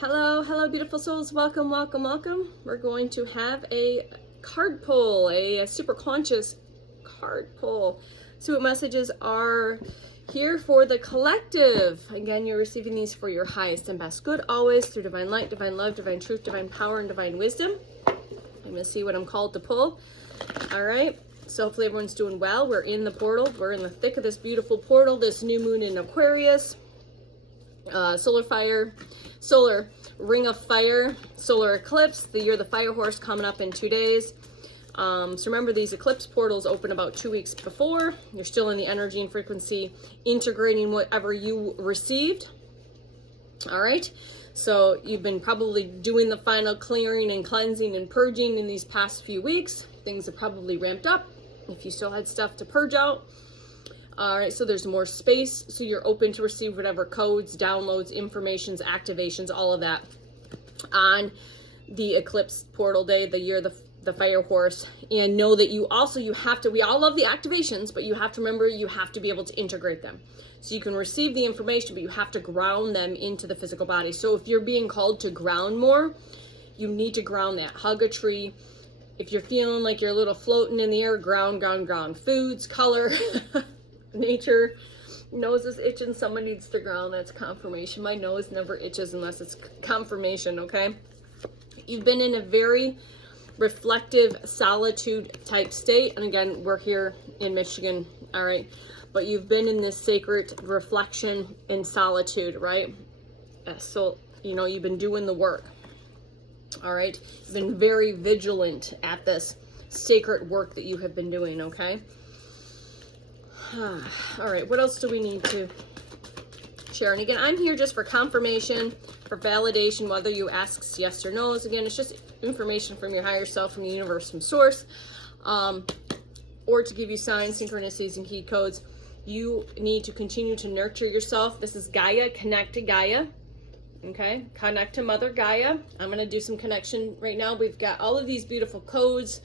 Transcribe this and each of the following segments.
Hello, hello, beautiful souls. Welcome, welcome, welcome. We're going to have a card pull, a super conscious card pull. See what messages are here for the collective. Again, you're receiving these for your highest and best good, always through divine light, divine love, divine truth, divine power, and divine wisdom. I'm going to see what I'm called to pull. All right. So hopefully everyone's doing well. We're in the portal. We're in the thick of this beautiful portal, this new moon in Aquarius. Solar ring of fire, solar eclipse, the year of the fire horse coming up in 2 days. So remember, these eclipse portals open about 2 weeks before. You're still in the energy and frequency, integrating whatever you received. All right. So you've been probably doing the final clearing and cleansing and purging in these past few weeks. Things have probably ramped up if you still had stuff to purge out. All right, so there's more space, so you're open to receive whatever codes, downloads, informations, activations, all of that on the eclipse portal day, the year of the fire horse. And know that you have to, we all love the activations, but you have to remember, you have to be able to integrate them. So you can receive the information, but you have to ground them into the physical body. So if you're being called to ground more, you need to ground that. Hug a tree. If you're feeling like you're a little floating in the air, ground. Foods, color, nature. Nose is itching, someone needs to ground. That's confirmation. My nose never itches unless it's confirmation, okay? You've been in a very reflective solitude type state. And again, we're here in Michigan, all right? But you've been in this sacred reflection and solitude, right? So, you've been doing the work, all right? You've been very vigilant at this sacred work that you have been doing, okay? All right, what else do we need to share? And again, I'm here just for confirmation, for validation, whether you ask yes or no's. Again, it's just information from your higher self, from the universe, from source, or to give you signs, synchronicities, and key codes. You need to continue to nurture yourself. This is Gaia, connect to Gaia. Okay, connect to Mother Gaia. I'm going to do some connection right now. We've got all of these beautiful codes,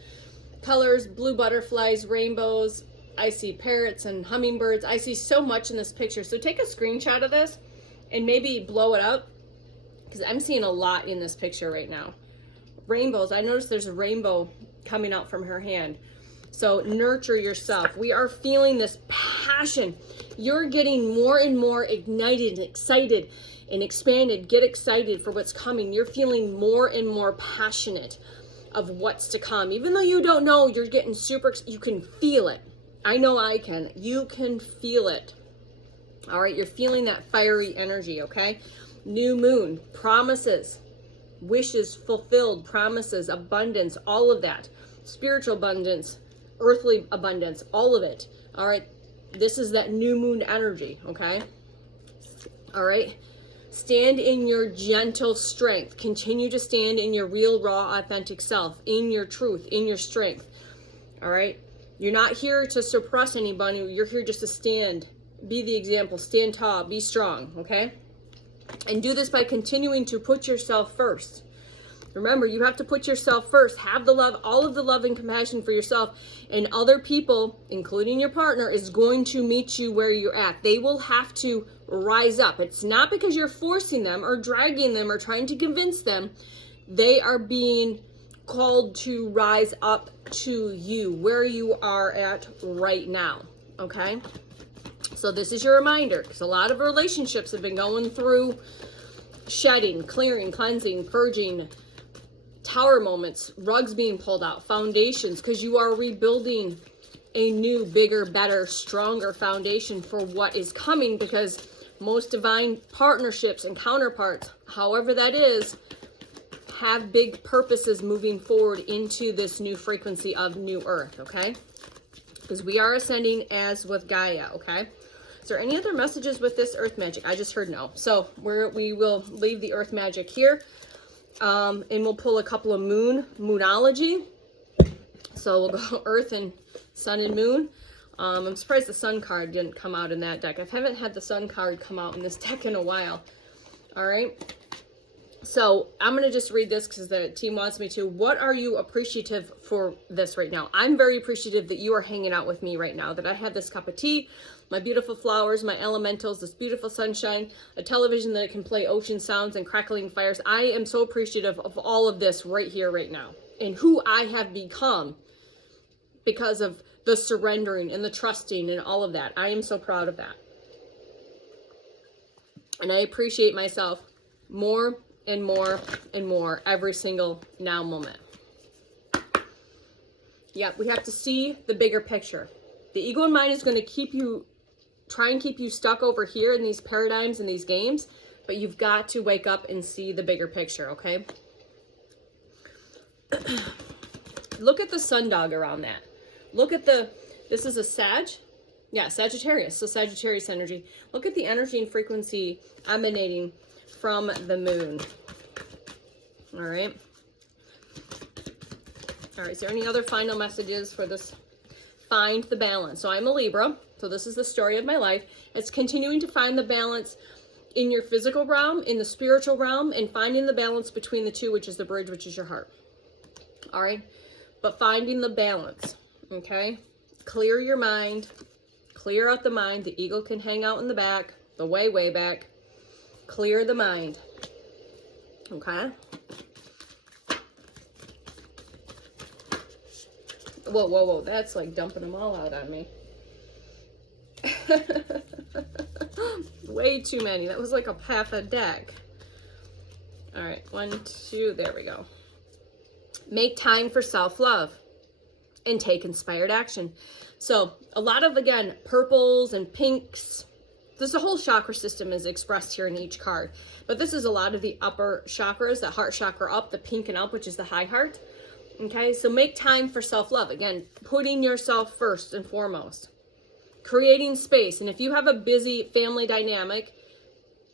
colors, blue butterflies, rainbows. I see parrots and hummingbirds. I see so much in this picture. So take a screenshot of this and maybe blow it up, because I'm seeing a lot in this picture right now. Rainbows. I noticed there's a rainbow coming out from her hand. So nurture yourself. We are feeling this passion. You're getting more and more ignited and excited and expanded. Get excited for what's coming. You're feeling more and more passionate of what's to come. Even though you don't know, you're getting super, you can feel it. I know I can. You can feel it. All right, you're feeling that fiery energy, okay? New moon, promises, wishes fulfilled, promises, abundance, all of that. Spiritual abundance, earthly abundance, all of it. All right, this is that new moon energy, okay? All right, stand in your gentle strength. Continue to stand in your real, raw, authentic self, in your truth, in your strength. All right? You're not here to suppress anybody. You're here just to stand, be the example, stand tall, be strong, okay? And do this by continuing to put yourself first. Remember, you have to put yourself first. Have the love, all of the love and compassion for yourself. And other people, including your partner, is going to meet you where you're at. They will have to rise up. It's not because you're forcing them or dragging them or trying to convince them. They are being called to rise up to you where you are at right now, okay? So this is your reminder, because a lot of relationships have been going through shedding, clearing, cleansing, purging, tower moments, rugs being pulled out, foundations, because you are rebuilding a new, bigger, better, stronger foundation for what is coming, because most divine partnerships and counterparts, however that is, have big purposes moving forward into this new frequency of new earth, okay? Because we are ascending as with Gaia, okay? Is there any other messages with this earth magic? I just heard no. So we will leave the earth magic here, and we'll pull a couple of moonology. So we'll go earth and sun and moon. I'm surprised the sun card didn't come out in that deck. I haven't had the sun card come out in this deck in a while. All right. So I'm going to just read this because the team wants me to. What are you appreciative for this right now? I'm very appreciative that you are hanging out with me right now, that I have this cup of tea, my beautiful flowers, my elementals, this beautiful sunshine, a television that can play ocean sounds and crackling fires. I am so appreciative of all of this right here, right now, and who I have become because of the surrendering and the trusting and all of that. I am so proud of that. And I appreciate myself more and more and more every single now moment. Yeah, we have to see the bigger picture. The ego and mind is going to try and keep you stuck over here in these paradigms and these games, but you've got to wake up and see the bigger picture, okay? Look at the sundog around that. Look at this is a Sag. Yeah, Sagittarius. So Sagittarius energy. Look at the energy and frequency emanating from the moon. All right. All right. Is there any other final messages for this? Find the balance. So I'm a Libra. So this is the story of my life. It's continuing to find the balance in your physical realm, in the spiritual realm, and finding the balance between the two, which is the bridge, which is your heart. All right. But finding the balance. Okay. Clear your mind. Clear out the mind. The ego can hang out in the back, the way back. Clear the mind. Okay? Whoa. That's like dumping them all out on me. Way too many. That was like half a deck. All right. 1, 2. There we go. Make time for self-love and take inspired action. So a lot of, again, purples and pinks. This whole chakra system is expressed here in each card. But this is a lot of the upper chakras, the heart chakra up, the pink and up, which is the high heart. Okay, so make time for self-love. Again, putting yourself first and foremost. Creating space. And if you have a busy family dynamic,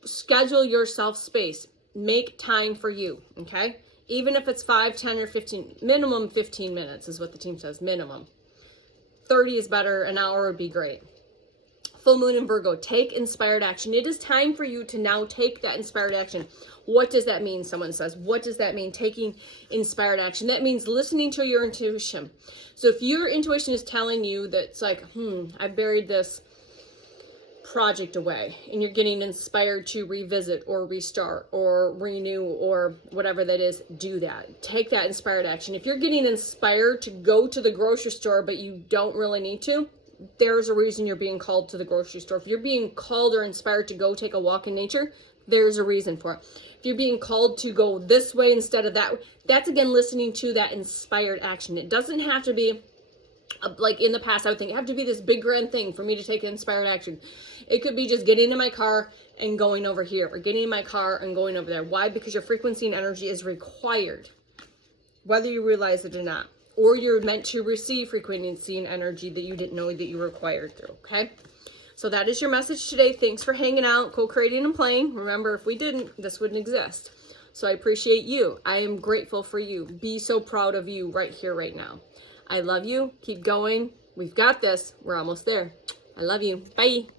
schedule yourself space. Make time for you, okay? Even if it's 5, 10, or 15, minimum 15 minutes is what the team says, minimum. 30 is better, an hour would be great. Full moon in Virgo, take inspired action. It is time for you to now take that inspired action. What does that mean? Someone says, what does that mean? Taking inspired action. That means listening to your intuition. So if your intuition is telling you that it's like, I buried this project away, and you're getting inspired to revisit or restart or renew or whatever that is, do that. Take that inspired action. If you're getting inspired to go to the grocery store but you don't really need to, there's a reason you're being called to the grocery store. If you're being called or inspired to go take a walk in nature, there's a reason for it. If you're being called to go this way instead of that, that's again listening to that inspired action. It doesn't have to be like in the past, I would think it have to be this big grand thing for me to take inspired action. It could be just getting in my car and going over here, or getting in my car and going over there. Why? Because your frequency and energy is required, whether you realize it or not. Or you're meant to receive frequency and energy that you didn't know that you required through, okay? So that is your message today. Thanks for hanging out, co-creating and playing. Remember, if we didn't, this wouldn't exist. So I appreciate you. I am grateful for you. Be so proud of you right here, right now. I love you. Keep going. We've got this. We're almost there. I love you. Bye.